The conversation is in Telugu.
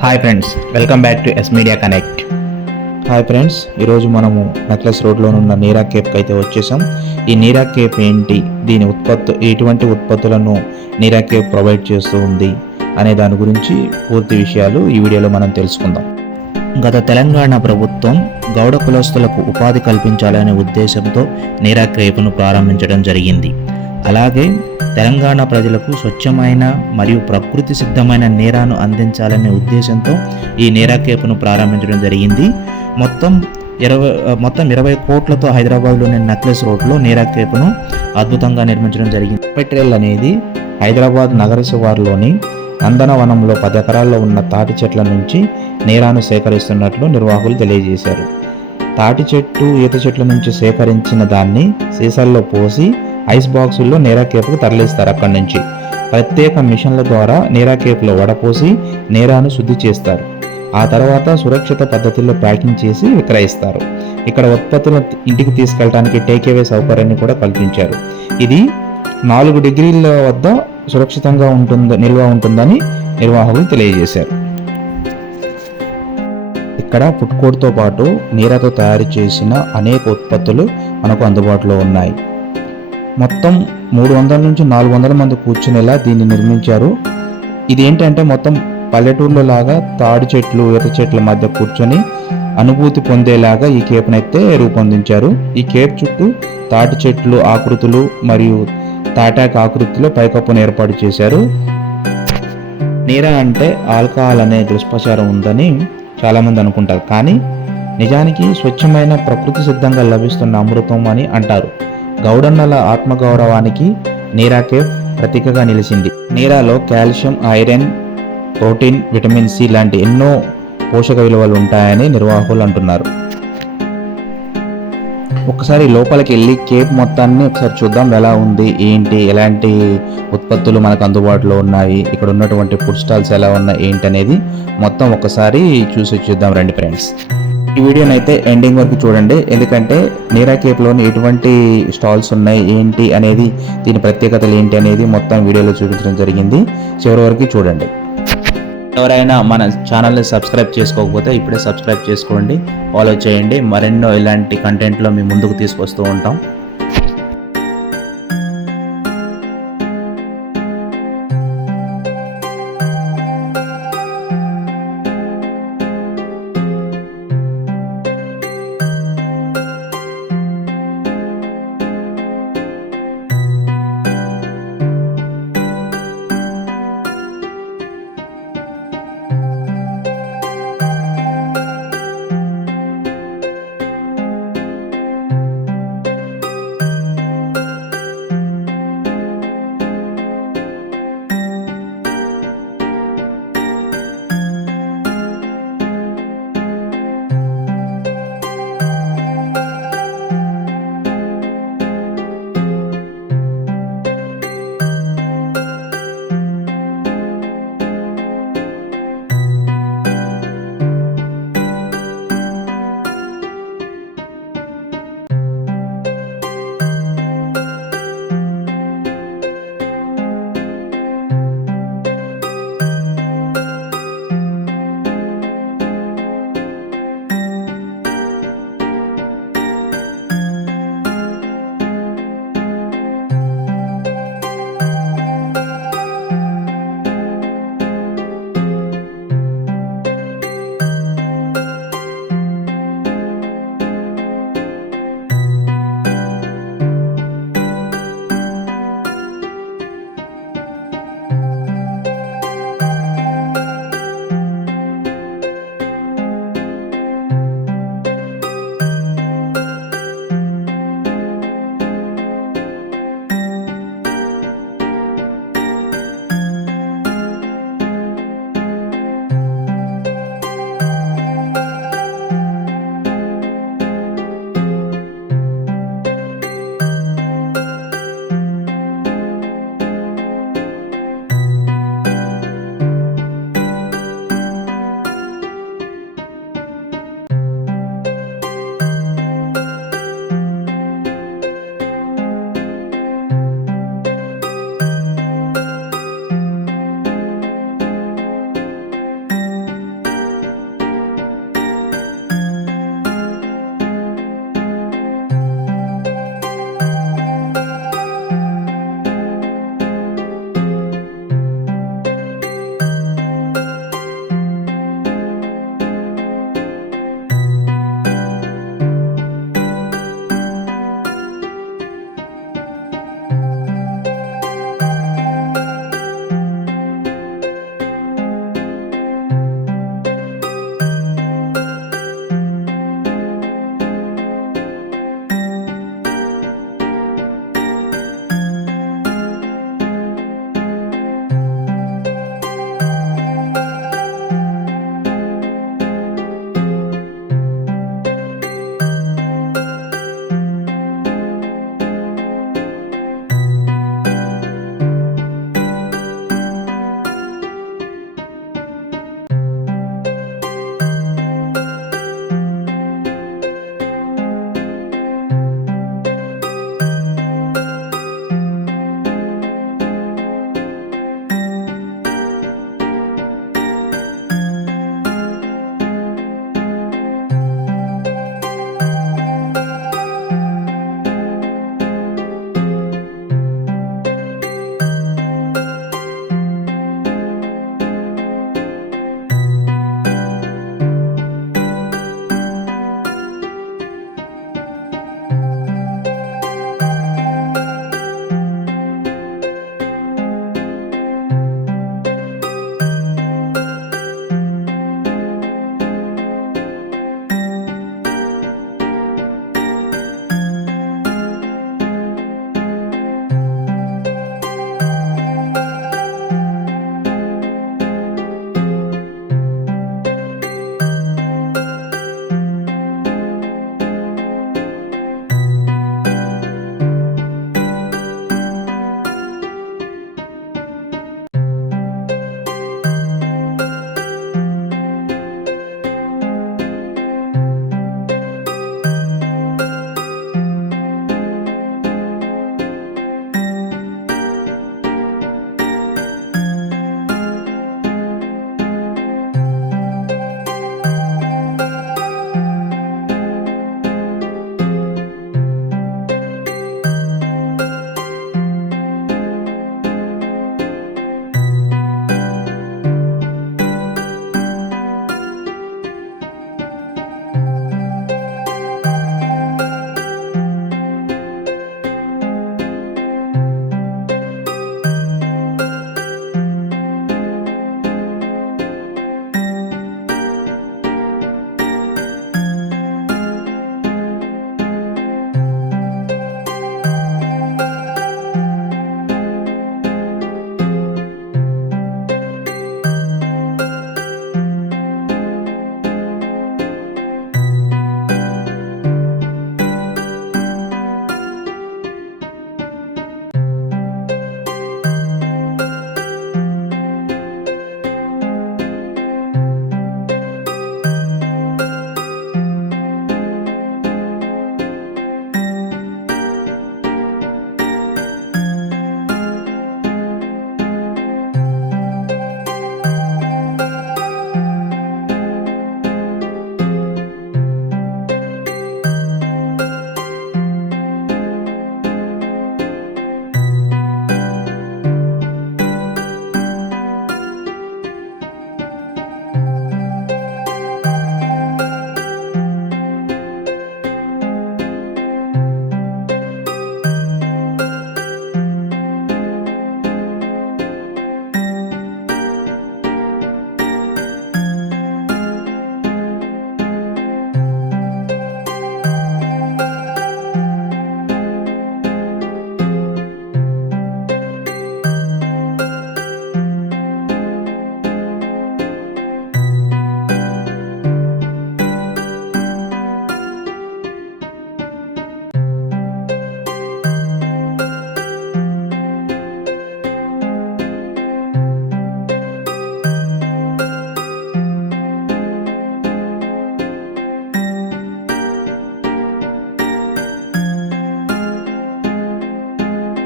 Hi friends, welcome back to S media connect. Hi friends, ఈరోజు మనము నెక్లెస్ రోడ్లోనున్న నీరా కేఫ్కి అయితే వచ్చేసాం. ఈ నీరా కేఫ్ ఏంటి, దీని ఎటువంటి ఉత్పత్తులను నీరా కేఫ్ ప్రొవైడ్ చేస్తూ ఉంది అనే దాని గురించి పూర్తి విషయాలు ఈ వీడియోలో మనం తెలుసుకుందాం. గత తెలంగాణ ప్రభుత్వం గౌడ కులస్తులకు ఉపాధి కల్పించాలనే ఉద్దేశంతో నీరా కేఫ్ను ప్రారంభించడం జరిగింది. అలాగే తెలంగాణ ప్రజలకు స్వచ్ఛమైన మరియు ప్రకృతి సిద్ధమైన నీరాను అందించాలనే ఉద్దేశంతో ఈ నీరా కేఫ్ను ప్రారంభించడం జరిగింది. మొత్తం 20 కోట్లతో హైదరాబాద్లోని నెక్లెస్ రోడ్లో నీరా కేఫ్ను అద్భుతంగా నిర్మించడం జరిగింది. మెటీరియల్ అనేది హైదరాబాద్ నగర శివారులోని నందనవనంలో 10 ఎకరాల్లో ఉన్న తాటి చెట్ల నుంచి నీరాను సేకరిస్తున్నట్లు నిర్వాహకులు తెలియజేశారు. తాటి చెట్టు, ఈత చెట్ల నుంచి సేకరించిన దాన్ని సీసాల్లో పోసి ఐస్ బాక్సుల్లో నీరా కేఫ్కు తరలిస్తారు. అక్కడి నుంచి ప్రత్యేక మిషన్ల ద్వారా నీరా కేఫ్లో వడపోసి నీరాను శుద్ధి చేస్తారు. ఆ తర్వాత సురక్షిత పద్ధతుల్లో ప్యాకింగ్ చేసి విక్రయిస్తారు. ఇక్కడ ఉత్పత్తులను ఇంటికి తీసుకెళ్ళడానికి టేక్ అవే సౌకర్యాన్ని కూడా కల్పించారు. ఇది 4 డిగ్రీల వద్ద సురక్షితంగా నిల్వ ఉంటుందని నిర్వాహకులు తెలియజేశారు. ఇక్కడ ఫుడ్ కోర్ట్తో పాటు నీరాతో తయారు చేసిన అనేక ఉత్పత్తులు మనకు అందుబాటులో ఉన్నాయి. మొత్తం 300 నుంచి 400 మంది కూర్చునేలా దీన్ని నిర్మించారు. ఇది ఏంటంటే మొత్తం పల్లెటూర్లో లాగా తాడి చెట్లు, ఈత చెట్ల మధ్య కూర్చొని అనుభూతి పొందేలాగా ఈ కేఫ్నైతే రూపొందించారు. ఈ కేఫ్ చుట్టూ తాటి చెట్లు ఆకృతులు మరియు తాటాక్ ఆకృతిలో పైకప్పును ఏర్పాటు చేశారు. నీరా అంటే ఆల్కహాల్ అనే దుష్ప్రచారం ఉందని చాలామంది అనుకుంటారు, కానీ నిజానికి స్వచ్ఛమైన ప్రకృతి సిద్ధంగా లభిస్తున్న అమృతం అని అంటారు. గౌడన్నల ఆత్మగౌరవానికి నీరా కేఫ్ ప్రతీకగా నిలిచింది. నీరాలో calcium, iron, protein, vitamin C లాంటి ఎన్నో పోషక విలువలు ఉంటాయని నిర్వాహకులు అంటున్నారు. ఒకసారి లోపలికి వెళ్ళి కేఫ్ మొత్తాన్ని ఒకసారి చూద్దాం. ఎలా ఉంది, ఏంటి, ఎలాంటి ఉత్పత్తులు మనకు అందుబాటులో ఉన్నాయి, ఇక్కడ ఉన్నటువంటి ఫుడ్ స్టాల్స్ ఎలా ఉన్నాయి, ఏంటి అనేది మొత్తం ఒకసారి చూసి చూద్దాం రండి ఫ్రెండ్స్. ఈ వీడియోని అయితే ఎండింగ్ వరకు చూడండి, ఎందుకంటే నీరా కేఫ్లోని ఎటువంటి స్టాల్స్ ఉన్నాయి, ఏంటి అనేది, దీని ప్రత్యేకతలు ఏంటి అనేది మొత్తం వీడియోలో చూపించడం జరిగింది. చివరి వరకు చూడండి. ఎవరైనా మన ఛానల్ని సబ్స్క్రైబ్ చేసుకోకపోతే ఇప్పుడే సబ్స్క్రైబ్ చేసుకోండి, ఫాలో చేయండి. మరెన్నో ఇలాంటి కంటెంట్లో మీ ముందుకు తీసుకొస్తూ ఉంటాం.